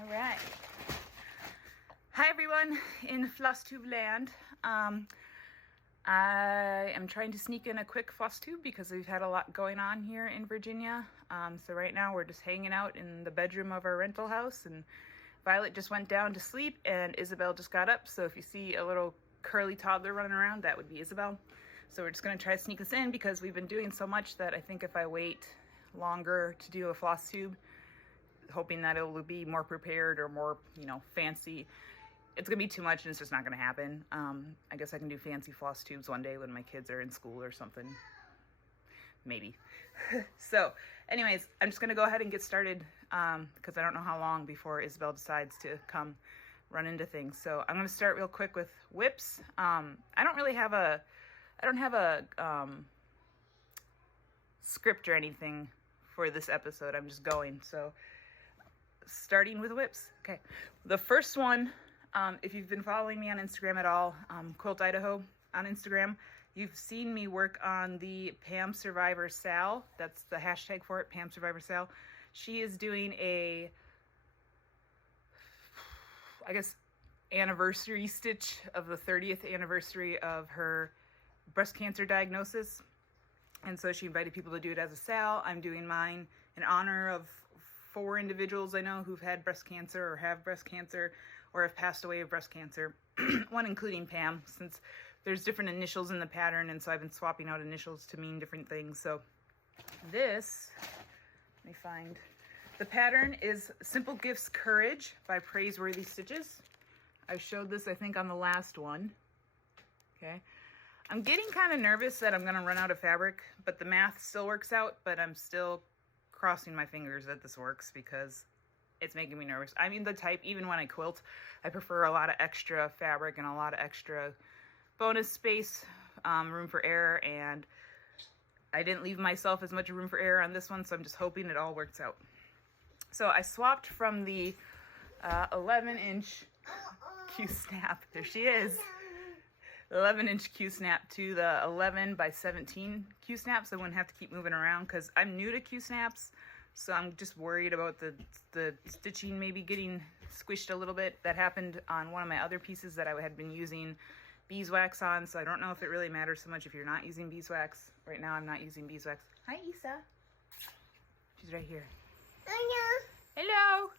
All right. Hi everyone in Flosstube land. I am trying to sneak in a quick Flosstube because we've had a lot going on here in Virginia. So right now we're just hanging out in the bedroom of our rental house, and Violet just went down to sleep and Isabel just got up. So if you see a little curly toddler running around, that would be Isabel. So we're just going to try to sneak this in because we've been doing so much that I think if I wait longer to do a Flosstube, hoping that it will be more prepared or more, fancy, it's gonna be too much and it's just not gonna happen. I guess I can do fancy floss tubes one day when my kids are in school or something, maybe. So anyways, I'm just gonna go ahead and get started because I don't know how long before Isabel decides to come run into things. So I'm gonna start real quick with whips. I don't have a script or anything for this episode. I'm just going. So starting with whips. Okay. The first one, if you've been following me on Instagram at all, Quilt Idaho on Instagram, you've seen me work on the Pam Survivor Sal. That's the hashtag for it, Pam Survivor Sal. She is doing a, anniversary stitch of the 30th anniversary of her breast cancer diagnosis. And so she invited people to do it as a Sal. I'm doing mine in honor of 4 individuals I know who've had breast cancer or have breast cancer or have passed away of breast cancer, one including Pam, since there's different initials in the pattern, and so I've been swapping out initials to mean different things. So this, let me find, the pattern is Simple Gifts Courage by Praiseworthy Stitches. I showed this, I think, on the last one. Okay. I'm getting kind of nervous that I'm going to run out of fabric, but the math still works out, but I'm still crossing my fingers that this works because it's making me nervous. I mean, the type, even when I quilt, I prefer a lot of extra fabric and a lot of extra bonus space, room for error, and I didn't leave myself as much room for error on this one, so I'm just hoping it all works out. So I swapped from the 11-inch Q-snap, there she is, 11-inch Q-snap to the 11 by 17 Q-snap, so I wouldn't have to keep moving around because I'm new to Q-snaps, so I'm just worried about the stitching maybe getting squished a little bit. That happened on one of my other pieces that I had been using beeswax on, so I don't know if it really matters so much if you're not using beeswax. Right now I'm not using beeswax. Hi, Isa. She's right here. Hello.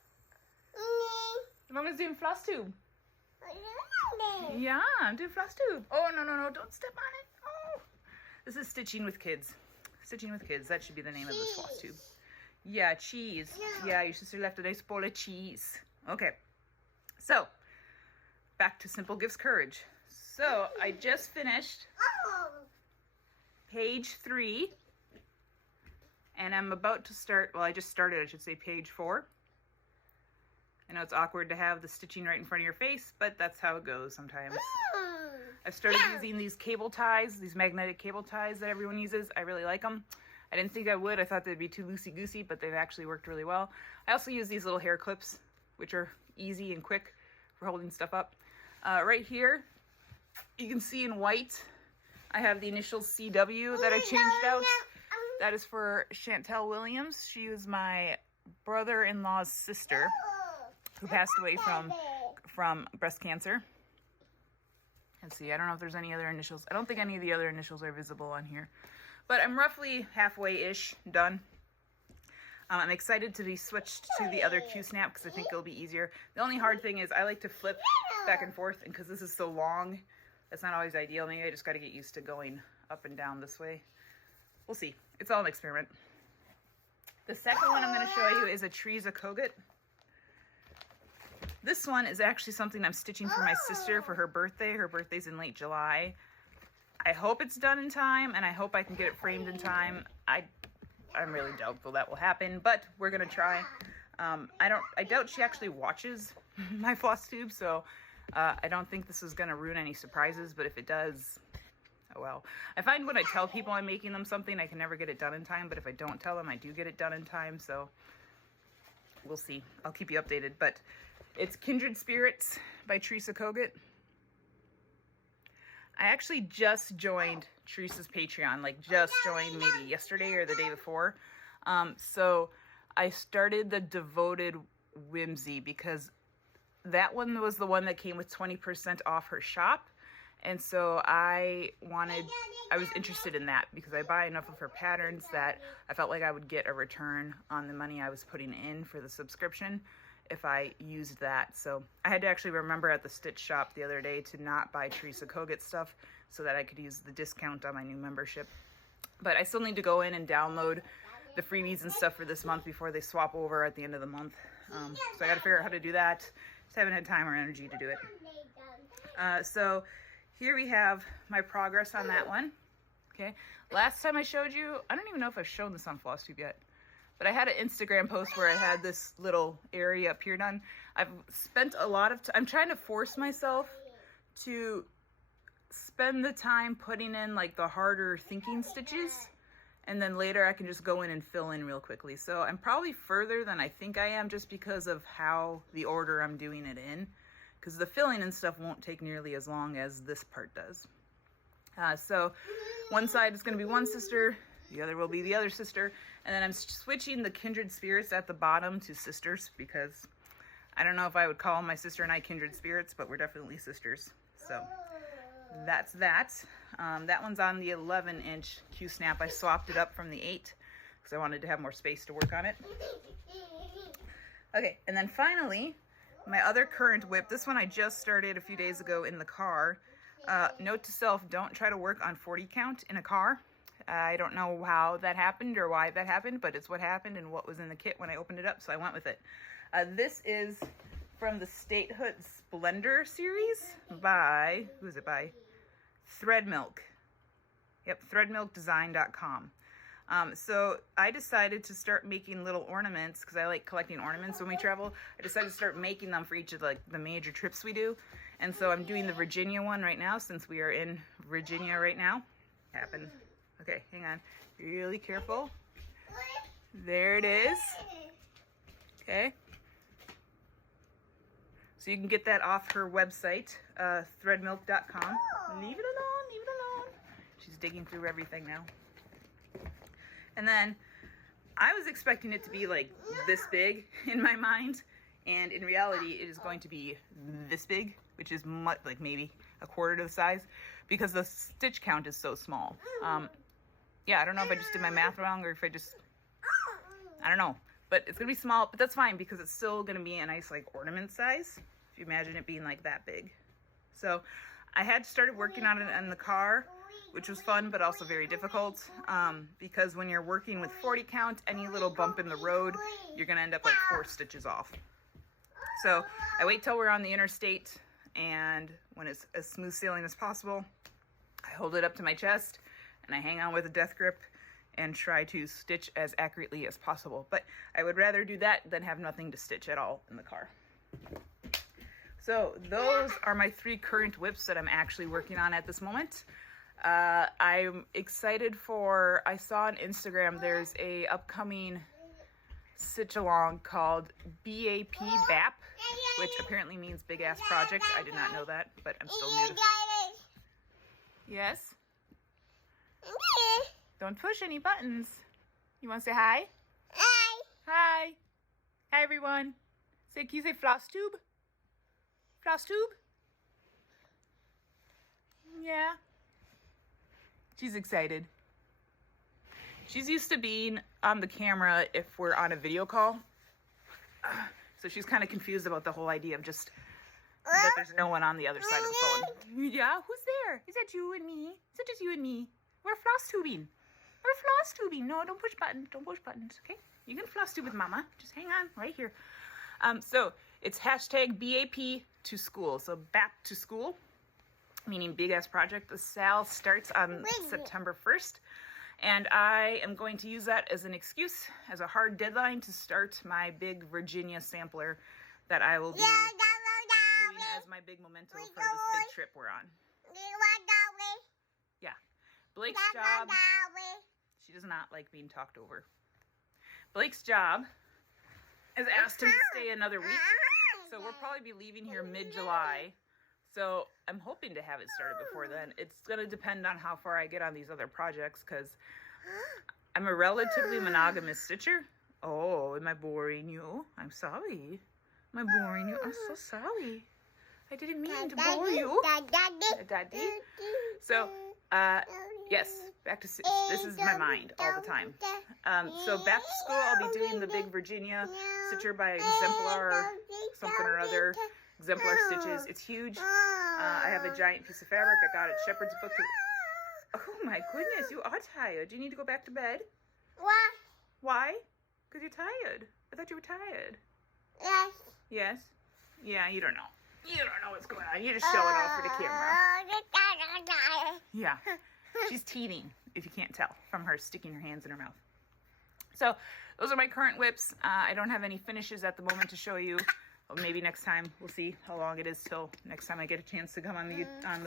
Hello. Mama's doing Flosstube. Yeah, I'm doing Flosstube. Oh, no, don't step on it. Oh. This is Stitching with Kids. Stitching with Kids, that should be the name of this Flosstube. Yeah, cheese. Yeah, your sister left a nice bowl of cheese. Okay, so back to Simple Gifts Courage. So I just finished page 3, and I'm about to start, well, I just started, I should say, page 4. I know it's awkward to have the stitching right in front of your face, but that's how it goes sometimes. I've started using these cable ties, these magnetic cable ties that everyone uses. I really like them. I didn't think I would. I thought they'd be too loosey-goosey, but they've actually worked really well. I also use these little hair clips, which are easy and quick for holding stuff up. Right here, you can see in white, I have the initials CW that I changed out. That is for Chantel Williams. She was my brother-in-law's sister, who passed away from breast cancer. Let's see, I don't know if there's any other initials. I don't think any of the other initials are visible on here. But I'm roughly halfway-ish done. I'm excited to be switched to the other Q-snap because I think it'll be easier. The only hard thing is I like to flip back and forth, and because this is so long, that's not always ideal. Maybe I just got to get used to going up and down this way. We'll see. It's all an experiment. The second one I'm going to show you is a Teresa Kogut. This one is actually something I'm stitching for my sister for her birthday. Her birthday's in late July. I hope it's done in time, and I hope I can get it framed in time. I'm really doubtful that will happen, but we're gonna try. I doubt she actually watches my Flosstube, so I don't think this is gonna ruin any surprises, but if it does, oh well. I find when I tell people I'm making them something, I can never get it done in time, but if I don't tell them, I do get it done in time, so we'll see. I'll keep you updated, but it's Kindred Spirits by Teresa Kogut. I actually just joined Teresa's Patreon, like just joined maybe yesterday or the day before. So I started the devoted Whimsy, because that one was the one that came with 20% off her shop. And so I was interested in that because I buy enough of her patterns that I felt like I would get a return on the money I was putting in for the subscription if I used that. So I had to actually remember at the Stitch shop the other day to not buy Teresa Kogut stuff so that I could use the discount on my new membership. But I still need to go in and download the freebies and stuff for this month before they swap over at the end of the month. So I got to figure out how to do that. Just haven't had time or energy to do it. So here we have my progress on that one. Okay. Last time I showed you, I don't even know if I've shown this on Flosstube yet, but I had an Instagram post where I had this little area up here done. I've spent a lot of time, I'm trying to force myself to spend the time putting in like the harder thinking stitches, and then later I can just go in and fill in real quickly. So I'm probably further than I think I am just because of how the order I'm doing it in, because the filling and stuff won't take nearly as long as this part does. So one side is going to be one sister, the other will be the other sister, and then I'm switching the kindred spirits at the bottom to sisters because I don't know if I would call my sister and I kindred spirits, but we're definitely sisters. So that's that. That one's on the 11-inch Q-snap. I swapped it up from the 8 because I wanted to have more space to work on it. Okay, and then finally, my other current whip. This one I just started a few days ago in the car. Note to self, don't try to work on 40 count in a car. I don't know how that happened or why that happened, but it's what happened and what was in the kit when I opened it up, so I went with it. This is from the Statehood Splendor series by, who is it by? Threadmilk. Yep, threadmilkdesign.com. So I decided to start making little ornaments because I like collecting ornaments when we travel. I decided to start making them for each of like the major trips we do. And so I'm doing the Virginia one right now since we are in Virginia right now. Happen. Okay, hang on. Really careful. There it is. Okay. So you can get that off her website, threadmilk.com. Leave it alone, leave it alone. She's digging through everything now. And then I was expecting it to be like this big in my mind, and in reality it is going to be this big, which is much, like maybe a quarter to the size, because the stitch count is so small. Yeah, I don't know if I just did my math wrong or if I don't know, but it's gonna be small, but that's fine because it's still gonna be a nice like ornament size, if you imagine it being like that big. So I had started working on it in the car, which was fun, but also very difficult, because when you're working with 40 count, any little bump in the road, you're gonna end up like 4 stitches off. So I wait till we're on the interstate, and when it's as smooth sailing as possible, I hold it up to my chest and I hang on with a death grip and try to stitch as accurately as possible. But I would rather do that than have nothing to stitch at all in the car. So those are my 3 current whips that I'm actually working on at this moment. I'm excited for, I saw on Instagram there's a upcoming stitch along called BAP, which apparently means big ass project. I did not know that, but I'm still new to it. Yes? Don't push any buttons. You want to say hi? Hi. Hi. Hi, everyone. Can you say Flosstube? Flosstube? Yeah. She's excited. She's used to being on the camera if we're on a video call. So she's kind of confused about the whole idea of just that there's no one on the other side of the phone. Yeah, who's there? Is that you and me? Is it just you and me? We're Flosstubing. We're Flosstubing. No, don't push buttons. Don't push buttons, okay? You can Flosstube with Mama. Just hang on right here. So it's hashtag BAP to school. So back to school, meaning big ass project. The sale starts on September 1st. And I am going to use that as an excuse, as a hard deadline to start my big Virginia sampler that I will be doing as my big memento for this big trip we're on. Yeah. Blake's job, she does not like being talked over. Blake's job has asked him to stay another week, so we'll probably be leaving here mid-July. So I'm hoping to have it started before then. It's going to depend on how far I get on these other projects because I'm a relatively monogamous stitcher. Oh, am I boring you? I'm sorry. Am I boring you? I'm so sorry. I didn't mean to bore you. Daddy. So, yes, back to, this is my mind all the time. So back to school, I'll be doing the big Virginia stitcher by Exemplar, something or other, Exemplar stitches. It's huge. I have a giant piece of fabric. I got it Shepherd's Book. Oh my goodness, you are tired. Do you need to go back to bed? Why? Why? Because you're tired. I thought you were tired. Yes. Yes? Yeah, you don't know. You don't know what's going on. You're just showing off for the camera. Yeah. She's teething, if you can't tell, from her sticking her hands in her mouth. So those are my current whips. I don't have any finishes at the moment to show you. Well, maybe next time. We'll see how long it is till next time I get a chance to come on the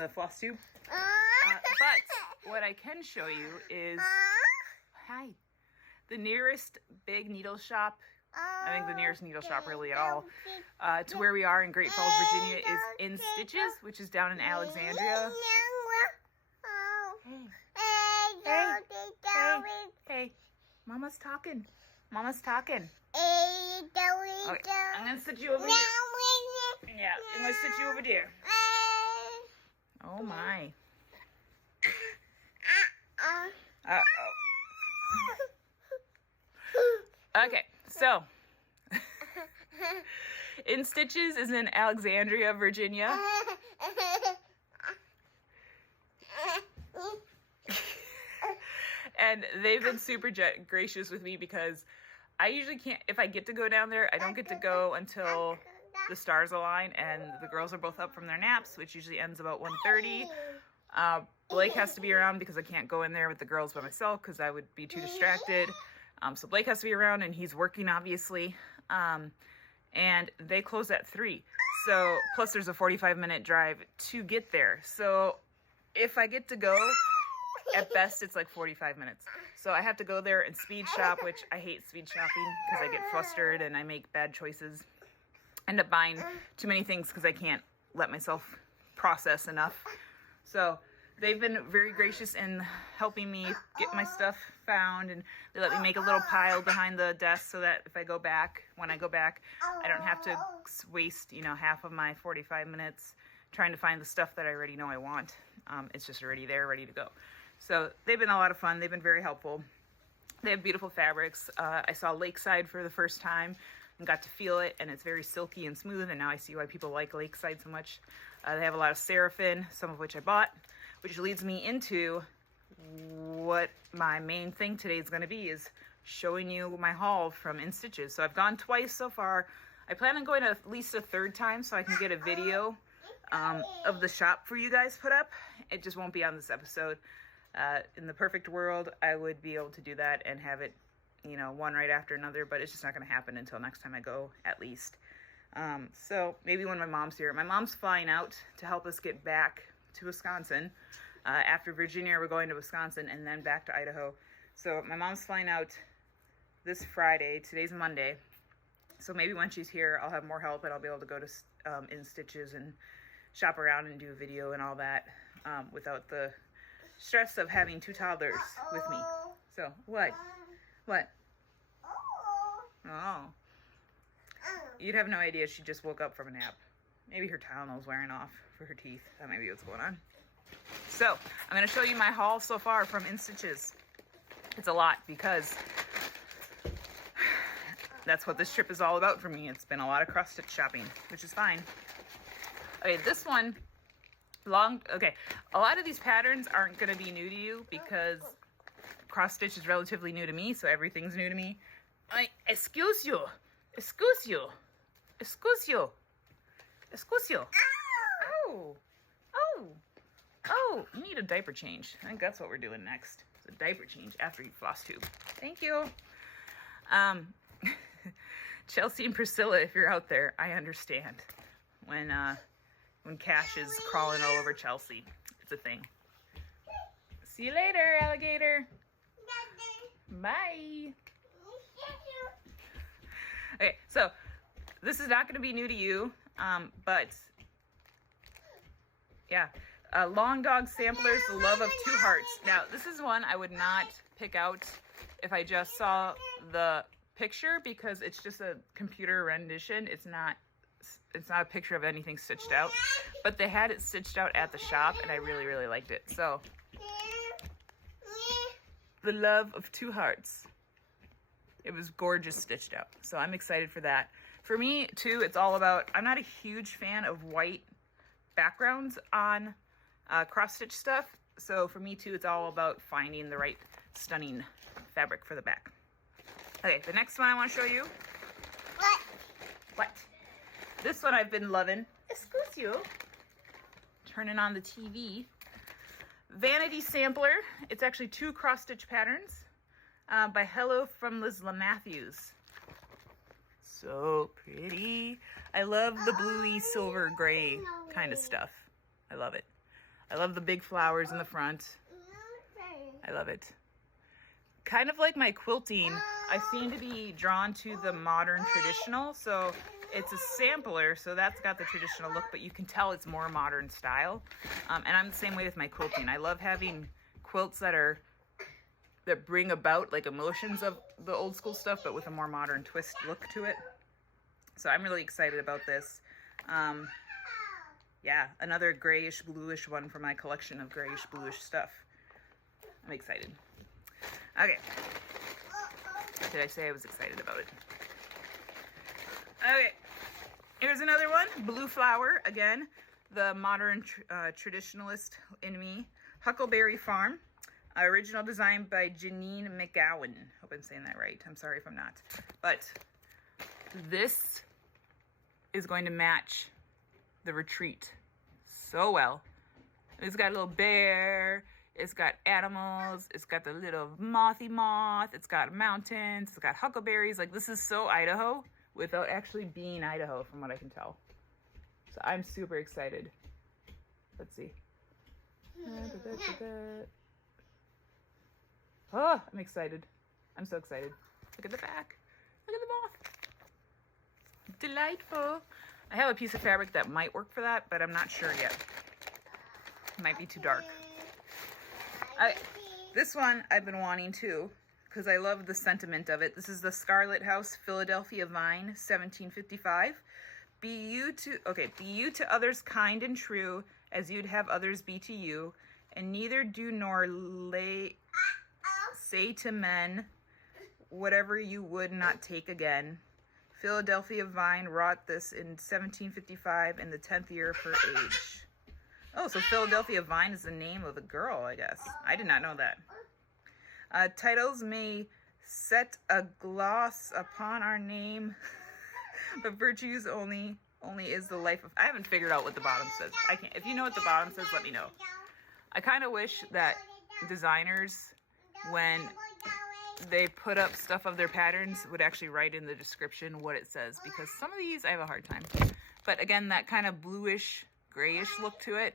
Flosstube. But what I can show you is the nearest big needle shop. I think the nearest needle shop really at all to where we are in Great Falls, Virginia is In Stitches, which is down in Alexandria. Hey, Mama's talking. Mama's talking. Okay, I'm going to sit you over here. Yeah, I'm going to sit you over there. Oh my. Uh-oh. Okay, so In Stitches is in Alexandria, Virginia. And they've been super gracious with me because I usually can't, if I get to go down there, I don't get to go until the stars align and the girls are both up from their naps, which usually ends about 1:30. Blake has to be around because I can't go in there with the girls by myself because I would be too distracted. So Blake has to be around and he's working, obviously. And they close at 3. So, plus there's a 45-minute drive to get there. So, if I get to go, at best it's like 45 minutes. So, I have to go there and speed shop, which I hate speed shopping because I get flustered and I make bad choices. End up buying too many things because I can't let myself process enough. So, they've been very gracious in helping me get my stuff found, and they let me make a little pile behind the desk so that if I go back, when I go back, I don't have to waste, half of my 45 minutes trying to find the stuff that I already know I want. It's just already there, ready to go. So they've been a lot of fun. They've been very helpful. They have beautiful fabrics. I saw Lakeside for the first time and got to feel it, and it's very silky and smooth, and now I see why people like Lakeside so much. They have a lot of Seraphim, some of which I bought, which leads me into what my main thing today is going to be, is showing you my haul from In Stitches. So I've gone twice so far. I plan on going at least a third time so I can get a video of the shop for you guys put up. It just won't be on this episode. In the perfect world, I would be able to do that and have it, one right after another, but it's just not going to happen until next time I go, at least. So maybe when my mom's here. My mom's flying out to help us get back to Wisconsin. After Virginia, we're going to Wisconsin and then back to Idaho. So my mom's flying out this Friday. Today's Monday. So maybe when she's here, I'll have more help and I'll be able to go to In Stitches and shop around and do a video and all that without the stress of having 2 toddlers with me. So, what? What? Oh. You'd have no idea she just woke up from a nap. Maybe her Tylenol's wearing off for her teeth. That might be what's going on. So, I'm going to show you my haul so far from In Stitches. It's a lot because that's what this trip is all about for me. It's been a lot of cross-stitch shopping, which is fine. Okay, this one, a lot of these patterns aren't going to be new to you because cross-stitch is relatively new to me, so everything's new to me. Excuse you. Oh, you need a diaper change. I think that's what we're doing next. It's a diaper change after you Flosstube. Thank you. Chelsea and Priscilla, if you're out there, I understand when Cash is crawling all over Chelsea. It's a thing. See you later, alligator. Bye. Okay, so this is not going to be new to you, but yeah. Long Dog Samplers, The Love of 2 Hearts. Now, this is one I would not pick out if I just saw the picture because it's just a computer rendition. It's not it's not a picture of anything stitched out, but they had it stitched out at the shop, and I really, really liked it. So, the love of two hearts. It was gorgeous stitched out. So I'm excited for that. For me, too, it's all about, I'm not a huge fan of white backgrounds on cross-stitch stuff. So for me, too, it's all about finding the right stunning fabric for the back. Okay, the next one I want to show you. What? This one I've been loving. Excuse you. Turning on the TV. Vanity Sampler. It's actually 2 cross-stitch patterns by Hello from Lisla Matthews. So pretty. I love the bluey silver gray kind of stuff. I love it. I love the big flowers in the front. I love it. Kind of like my quilting, I seem to be drawn to the modern traditional. So it's a sampler, so that's got the traditional look, but you can tell it's more modern style. And I'm the same way with my quilting. I love having quilts that bring about like emotions of the old school stuff, but with a more modern twist look to it. So I'm really excited about this. Yeah, another grayish bluish one for my collection of grayish bluish stuff. I'm excited. Okay. Did I say I was excited about it? Okay. Here's another one. Blue Flower, again. The modern traditionalist in me. Huckleberry Farm. Original design by Janine McGowan. Hope I'm saying that right. I'm sorry if I'm not. But this is going to match the retreat so well. It's got a little bear. It's got animals. It's got the little mothy moth. It's got mountains. It's got huckleberries. Like, this is so Idaho without actually being Idaho from what I can tell. So I'm super excited. Let's see. Oh, I'm excited. I'm so excited. Look at the back. Look at the moth. Delightful. I have a piece of fabric that might work for that, but I'm not sure yet. It might be too dark. This one I've been wanting too, because I love the sentiment of it. This is the Scarlet House Philadelphia Vine, 1755. Be you to others kind and true, as you'd have others be to you, and neither do nor say to men whatever you would not take again. Philadelphia Vine wrought this in 1755 in the 10th year of her age. Oh, so Philadelphia Vine is the name of the girl, I guess. I did not know that. Titles may set a gloss upon our name, but virtues only is the life of... I haven't figured out what the bottom says. I can't. If you know what the bottom says, let me know. I kind of wish that designers, when they put up stuff of their patterns, would actually write in the description what it says, because some of these I have a hard time. But again, that kind of bluish, grayish look to it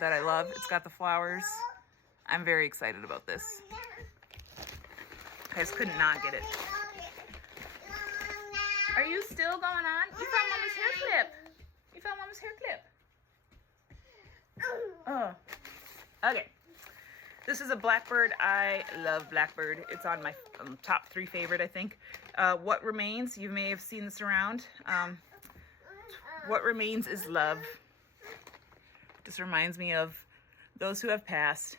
that I love. It's got the flowers. I'm very excited about this. I just could not get it. Are you still going on? You found Mama's hair clip. You found Mama's hair clip. Oh. Okay. This is a Blackbird. I love Blackbird. It's on my top 3 favorite, I think. What Remains. You may have seen this around. What Remains is Love. Just reminds me of those who have passed.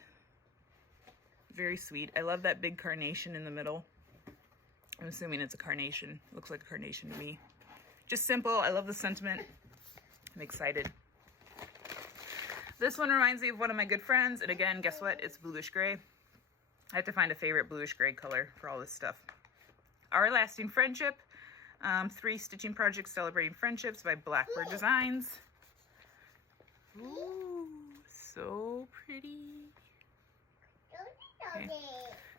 Very sweet. I love that big carnation in the middle. I'm assuming it's a carnation. Looks like a carnation to me. Just simple. I love the sentiment. I'm excited. This one reminds me of one of my good friends. And again, guess what? It's bluish gray. I have to find a favorite bluish gray color for all this stuff. Our Lasting Friendship. 3 stitching projects celebrating friendships by Blackbird Designs. Ooh, so pretty. Okay. It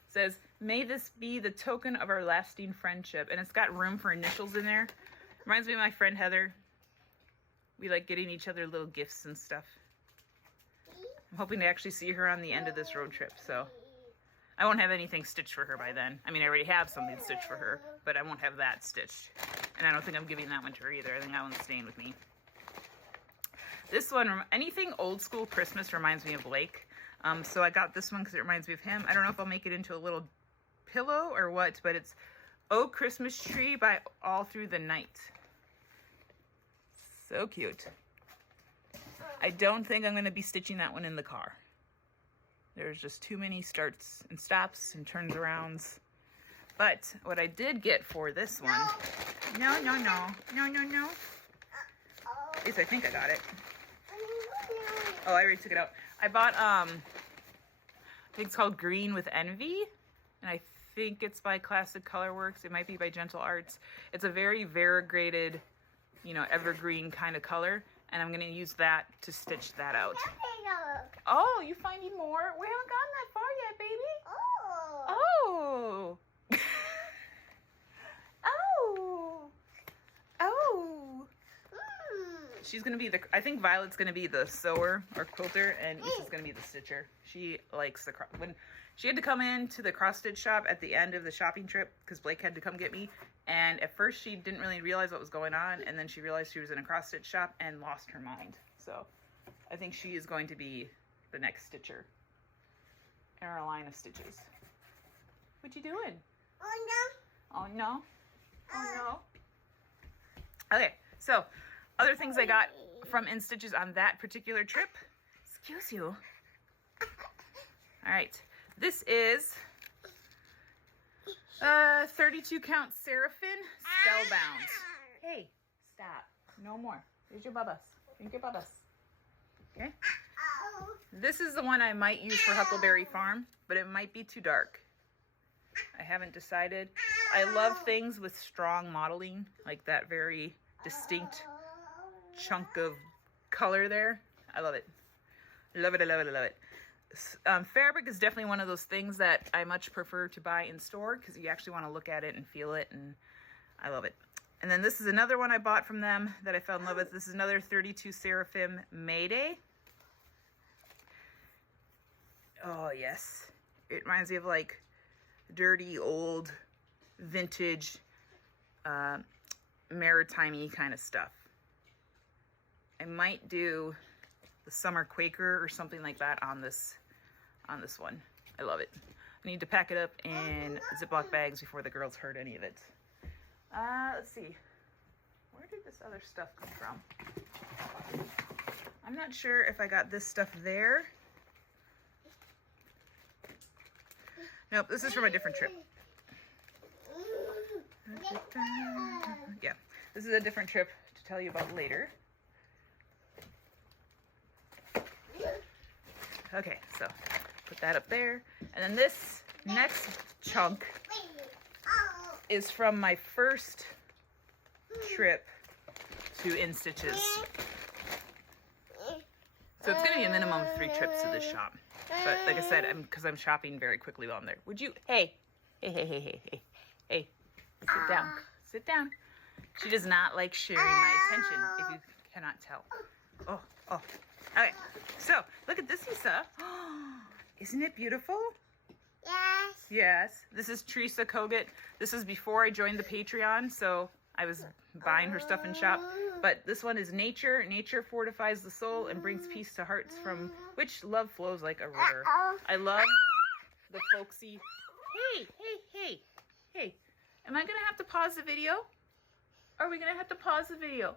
says, may this be the token of our lasting friendship. And it's got room for initials in there. Reminds me of my friend Heather. We like getting each other little gifts and stuff. I'm hoping to actually see her on the end of this road trip, so I won't have anything stitched for her by then. I mean, I already have something stitched for her, but I won't have that stitched. And I don't think I'm giving that one to her either. I think that one's staying with me. This one, anything old school Christmas reminds me of Blake. So I got this one because it reminds me of him. I don't know if I'll make it into a little pillow or what, but it's Oh Christmas Tree by All Through the Night. So cute. I don't think I'm going to be stitching that one in the car. There's just too many starts and stops and turns arounds. But what I did get for this one, no. At least I think I got it. Oh, I already took it out. I bought, I think it's called Green with Envy. And I think it's by Classic Colorworks. It might be by Gentle Arts. It's a very variegated, you know, evergreen kind of color. And I'm going to use that to stitch that out. Oh, you finding more? We haven't gotten that far yet, baby. Oh. Oh. Oh. She's going to be the, I think Violet's going to be the sewer or quilter, and Issa's going to be the stitcher. She likes the, when she had to come into the cross stitch shop at the end of the shopping trip because Blake had to come get me. And at first she didn't really realize what was going on, and then she realized she was in a cross stitch shop and lost her mind. So I think she is going to be the next stitcher in our line of stitches. What you doing? Oh no. Oh no. Oh no. Okay, so other things I got from InStitches on that particular trip. Excuse you. All right, this is 32 count Seraphim Spellbound. Hey, stop. No more. Here's your bubbas. Drink your bubbas. Okay. This is the one I might use for Huckleberry Farm, but it might be too dark. I haven't decided. I love things with strong modeling, like that very distinct chunk of color there. I love it. I love it, I love it, I love it. Fabric is definitely one of those things that I much prefer to buy in store because you actually want to look at it and feel it, and I love it. And then this is another one I bought from them that I fell in love with. This is another 32 Seraphim Mayday. Oh yes, it reminds me of like dirty old vintage maritime-y kind of stuff. I might do the Summer Quaker or something like that on this one. I love it. I need to pack it up in Ziploc bags before the girls hurt any of it. Let's see. Where did this other stuff come from? I'm not sure if I got this stuff there. Nope, this is from a different trip. Yeah, this is a different trip to tell you about later. Okay, so put that up there. And then this next chunk is from my first trip to InStitches. So it's going to be a minimum of 3 trips to this shop. But like I said, because I'm shopping very quickly while I'm there. Would you, hey, sit down, sit down. She does not like sharing my attention, if you cannot tell. Oh. Okay, so look at this, Issa. Isn't it beautiful? Yes. Yes. This is Teresa Kogut. This is before I joined the Patreon, so I was buying her stuff in shop. But this one is nature. Nature fortifies the soul and brings peace to hearts from which love flows like a river. I love the folksy. Hey. Am I going to have to pause the video? Are we going to have to pause the video?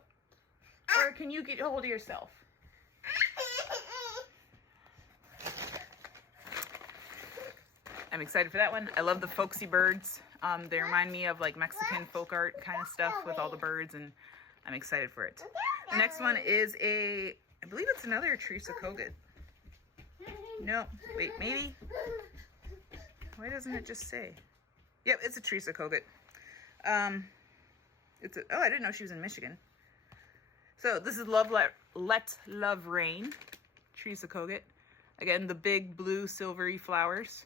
Or can you get a hold of yourself? I'm excited for that one. I love the folksy birds. They remind me of like Mexican folk art kind of stuff with all the birds, and I'm excited for it. The next one is I believe it's another Teresa Kogut. No, wait, maybe. Why doesn't it just say? Yep, it's a Teresa Kogut. Oh, I didn't know she was in Michigan. So this is Let Love Rain, Teresa Kogut. Again, the big blue silvery flowers.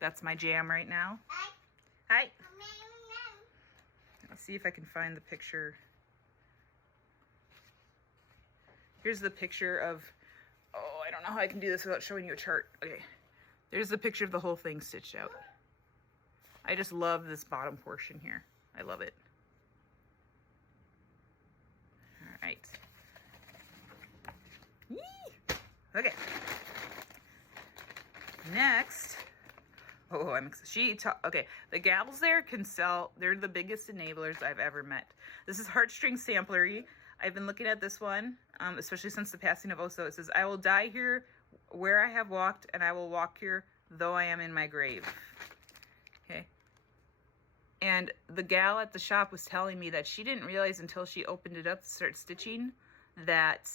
That's my jam right now. Hi. Let's see if I can find the picture. Here's the picture of, oh, I don't know how I can do this without showing you a chart. Okay, there's the picture of the whole thing stitched out. I just love this bottom portion here. I love it. All right. Yee! Okay. Next. Oh, I'm excited. Okay, the gals there can sell. They're the biggest enablers I've ever met. This is Heartstring Samplery. I've been looking at this one, especially since the passing of Oso. It says, I will die here where I have walked, and I will walk here though I am in my grave. Okay. And the gal at the shop was telling me that she didn't realize until she opened it up to start stitching that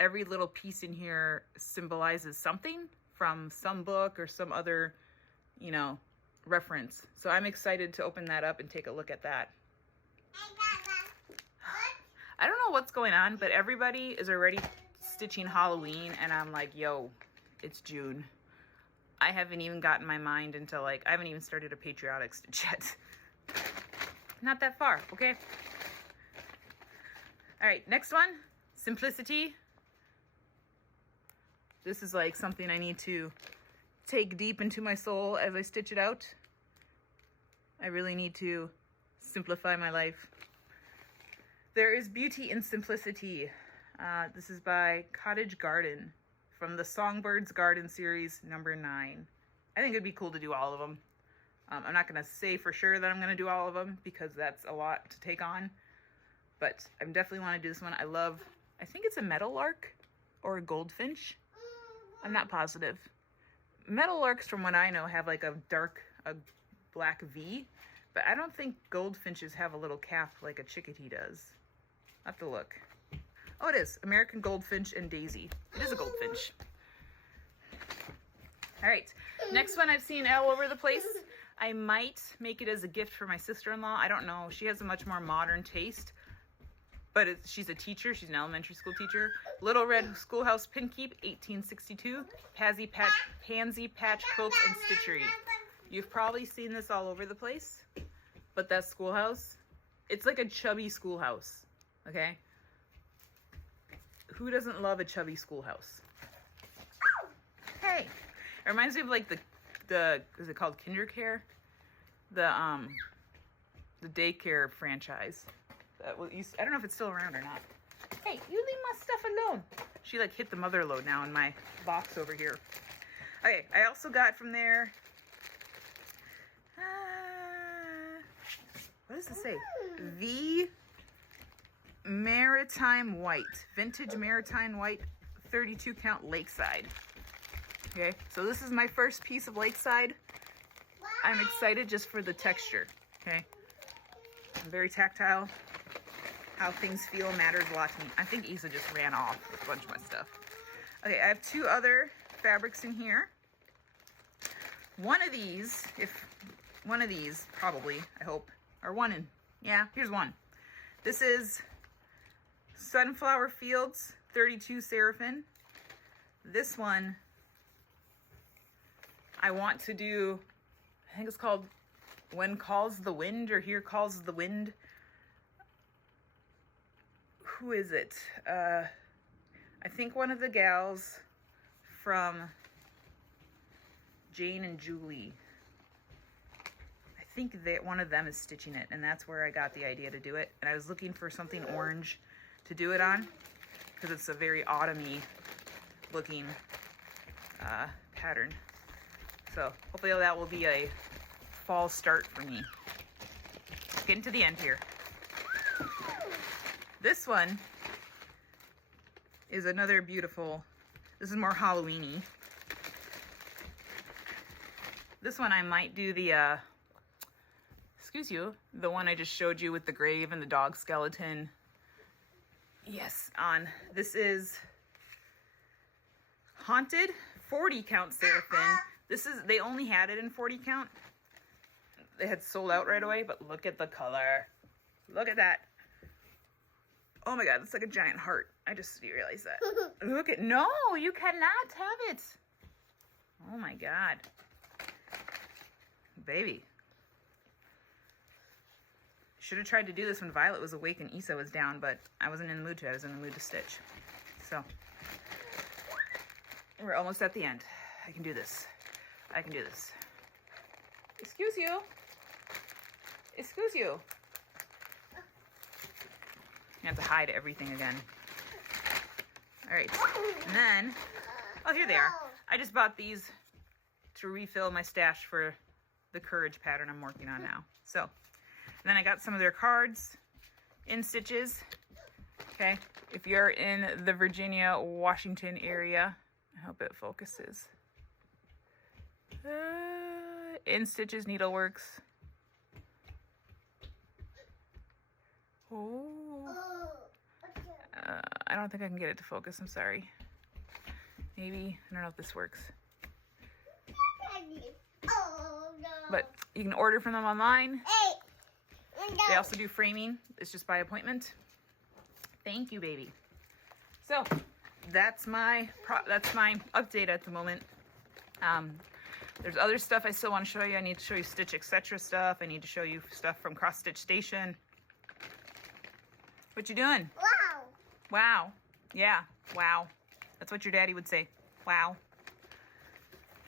every little piece in here symbolizes something from some book or some other, you know, reference. So I'm excited to open that up and take a look at that. I don't know what's going on, but everybody is already stitching Halloween, and I'm like, yo, it's June. I haven't even gotten my mind into, like, I haven't even started a patriotic stitch yet. Not that far, okay? All right, next one, simplicity. This is like something I need to take deep into my soul as I stitch it out. I really need to simplify my life. There is beauty in simplicity. This is by Cottage Garden from the Songbirds Garden series number 9. I think it'd be cool to do all of them. I'm not going to say for sure that I'm going to do all of them because that's a lot to take on. But I definitely want to do this one. I think it's a meadowlark or a goldfinch. I'm not positive. Meadowlarks, from what I know, have like a black V. But I don't think goldfinches have a little cap like a chickadee does. I'll have to look. Oh, it is. American goldfinch and daisy. It is a goldfinch. All right. Next one I've seen all over the place. I might make it as a gift for my sister-in-law. I don't know. She has a much more modern taste. But she's a teacher. She's an elementary school teacher. Little Red Schoolhouse Pin Keep, 1862. Pansy Patch Quilts and Stitchery. You've probably seen this all over the place. But that schoolhouse, it's like a chubby schoolhouse. Okay? Who doesn't love a chubby schoolhouse? Hey! It reminds me of like the is it called Kindercare? The daycare franchise. I don't know if it's still around or not. Hey, you leave my stuff alone. She like hit the mother lode now in my box over here. Okay, I also got from there. What does it say? The Maritime White. Vintage Maritime White 32 count Lakeside. Okay, so this is my first piece of Lakeside. I'm excited just for the texture. Okay, I'm very tactile. How things feel matters a lot to me. I think Isa just ran off with a bunch of my stuff. Okay, I have 2 other fabrics in here. One of these, probably, I hope, yeah, here's one. This is Sunflower Fields 32 Seraphim. This one, I want to do, I think it's called When Calls the Wind, or Here Calls the Wind. Who is it? I think one of the gals from Jane and Julie. I think that one of them is stitching it, and that's where I got the idea to do it. And I was looking for something orange to do it on because it's a very autumny looking pattern. So hopefully that will be a fall start for me. Getting to the end here. This one is another beautiful, this is more Halloween-y. This one I might do the, the one I just showed you with the grave and the dog skeleton. Yes, on. This is Haunted 40 count Seraphim. They only had it in 40 count. They had sold out right away, but look at the color. Look at that. Oh my God, it's like a giant heart. I just realized that. Look at, no, you cannot have it. Oh my God. Baby. Should have tried to do this when Violet was awake and Isa was down, but I wasn't in the mood to. I was in the mood to stitch. So, we're almost at the end. I can do this. I can do this. Excuse you. Excuse you. I have to hide everything again. All right, and then, oh, here they are. I just bought these to refill my stash for the Courage pattern I'm working on now. So, and then I got some of their cards in stitches. Okay, if you're in the Virginia, Washington area, I hope it focuses. In Stitches Needleworks. Oh. I don't think I can get it to focus. I'm sorry. Maybe. I don't know if this works. Oh, no. But you can order from them online. Hey. No. They also do framing. It's just by appointment. Thank you, baby. So that's my update at the moment. There's other stuff I still want to show you. I need to show you Stitch Etc. stuff. I need to show you stuff from Cross Stitch Station. What you doing? Wow. Wow. Yeah. Wow. That's what your daddy would say. Wow.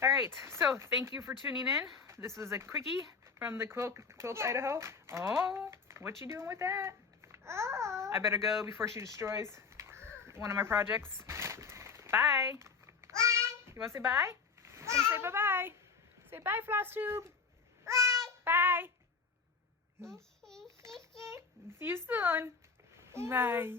All right. So thank you for tuning in. This was a quickie from the Quilt Idaho. Oh, what you doing with that? Oh. I better go before she destroys one of my projects. Bye. Bye. You want to say bye? Say bye-bye. Say bye, Flosstube. Bye. Bye. See you soon. Bye.